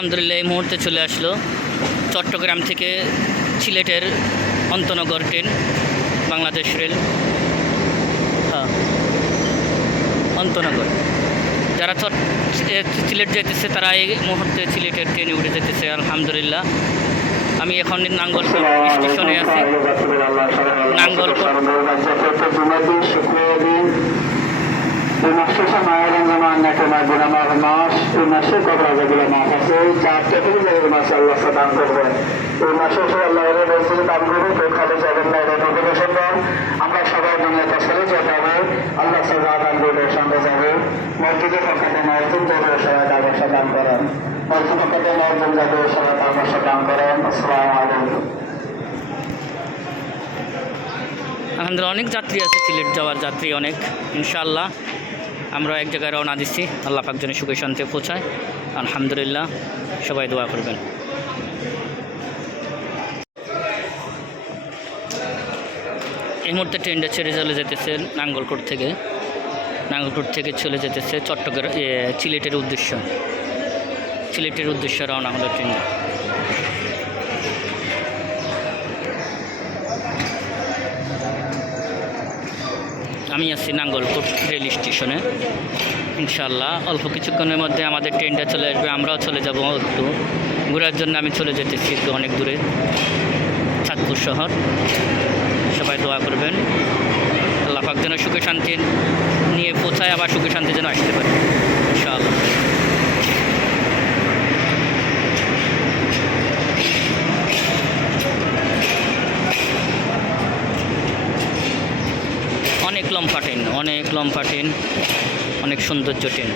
আলহামদুলিল্লাহ এই মুহূর্তে চলে আসলো চট্টগ্রাম থেকে সিলেটের অন্তনগর ট্রেন, বাংলাদেশ রেল। হ্যাঁ অন্তনগর। যারা চট সিলেট যেতেছে তারা এই মুহূর্তে সিলেটের ট্রেনে উঠে যেতেছে আলহামদুলিল্লাহ। আমি এখন নাঙ্গলকোট স্টেশনে আছি। নাঙ্গলকোট আলাইকুম আলহামদুলিল্লাহ অনেক যাত্রী আছে সিলেট যাওয়ার যাত্রী অনেক ইনশাআল্লাহ। আমরা এক জায়গায় রওনা দিচ্ছি। আল্লাহ পাক যেন সুখে শান্তি পৌঁছায়। আলহামদুলিল্লাহ, সবাই দোয়া করবেন। এই মুহূর্তে ট্রেনটা ছেড়ে চলে যেতেছে নাঙ্গলকোট থেকে। নাঙ্গলকোট থেকে চলে যেতেছে চট্টগ্রাম সিলেটের উদ্দেশ্য। সিলেটের উদ্দেশ্যে রওনা হলো ট্রেনটা। আমি আছি নাঙ্গলকোট রেল স্টেশনে। ইনশাল্লাহ অল্প কিছুক্ষণের মধ্যে আমাদের ট্রেনটা চলে আসবে, আমরাও চলে যাব একটু। ঘোরার জন্য আমি চলে যেতেছি একটু অনেক দূরে, চাঁদপুর শহর। সবাই দোয়া করবেন। আল্লাহ পাক যেন সুখে শান্তি নিয়ে পৌঁছায়, আবার সুখে শান্তি যেন আসতে পারে, ইনশাআল্লাহ। অনেক লম্ফা ট্রেন অনেক লম্ফা ট্রেন অনেক সৌন্দর্য ট্রেন।